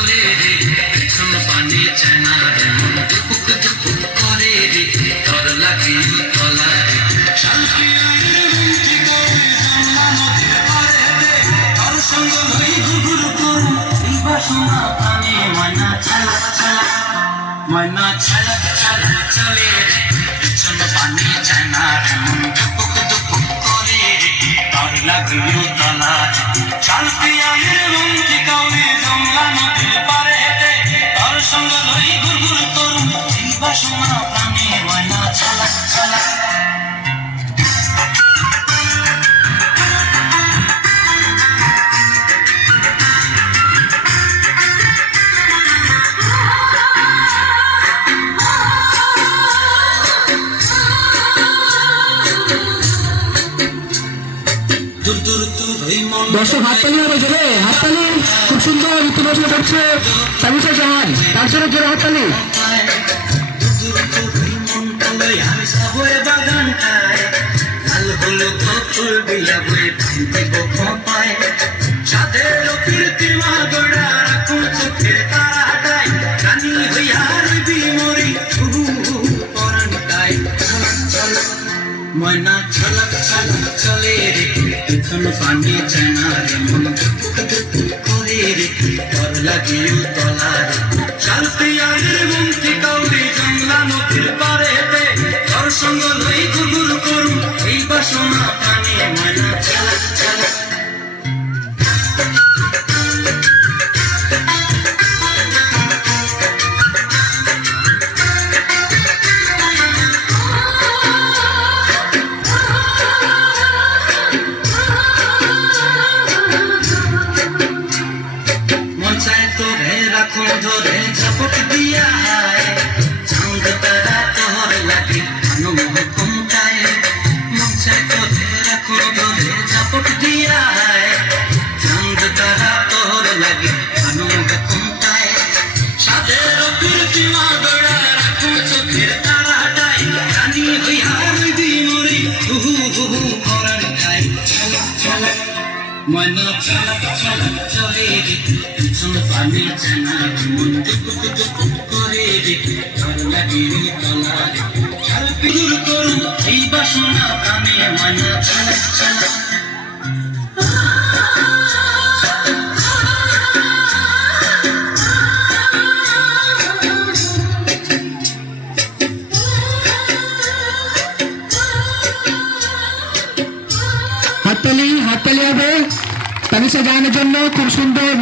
চলে রে পেছন পানি চেনা রে মন দুপুক দুপুক করে রে তর লাগে তলা রে শান্তি আইরে মুক্তি করে জানলা নদীর পারে রে তার সঙ্গ লই ঘুঘুর করুম এই বাসনা প্রাণে ময়না ছালা ছালা ময়না ছালা ছালা চলে রে পেছন পানি চেনা রে মন দুপুক দুপুক করে রে তর লাগে তলা রে শান্তি আইরে মুক্তি করে জানলা নদীর পারে রে তার সঙ্গ লই ঘুঘুর করুম এই বাসনা প্রাণে ময়না ছালা ছালা দর্শক হাততালি হবে জোরে হাততালি খুব সুন্দর নৃত্য পরিবেশন করছে তানিশা জাহান তার জন্য জোরে হাততালি ময়না ছলক ছলক চলে রে পেছন পানি চেনা রে মন দুপুক দুপুক করে রে তর লাগে তলা রে শান্তি আইরে মুক্তি কাউরে জানলা নদীর পারে রে তর সঙ্গ লই ঘুঘুর করুম এই বাসনা প্রাণে ময়না ছলক ছলক ধরে ঝপট দিয়া চাঁদ তারা তোর লাগে মনোমোহ কমতায় মন চায় তোরে রাখো ধরে ঝপট দিয়া চাঁদ তারা তোর লাগে মনোমোহ কমতায় সাদের প্রীতিমা গড়া রাখো চোখের তারাটাই রানী হইয়া রইবি মরি হুহু হুহু করার খাই চলা চলা ময়না ছলক ছলক চলে রে পেছন পানি চেনা মন দুপুক দুপুক করে রে তর লাগে তলা রে শান্তি দূর করুন এই বাসনা প্রাণে ময়না ছলক ছলক হাততালি হাততালি হবে তানিশা জাহানের জন্য খুব সুন্দর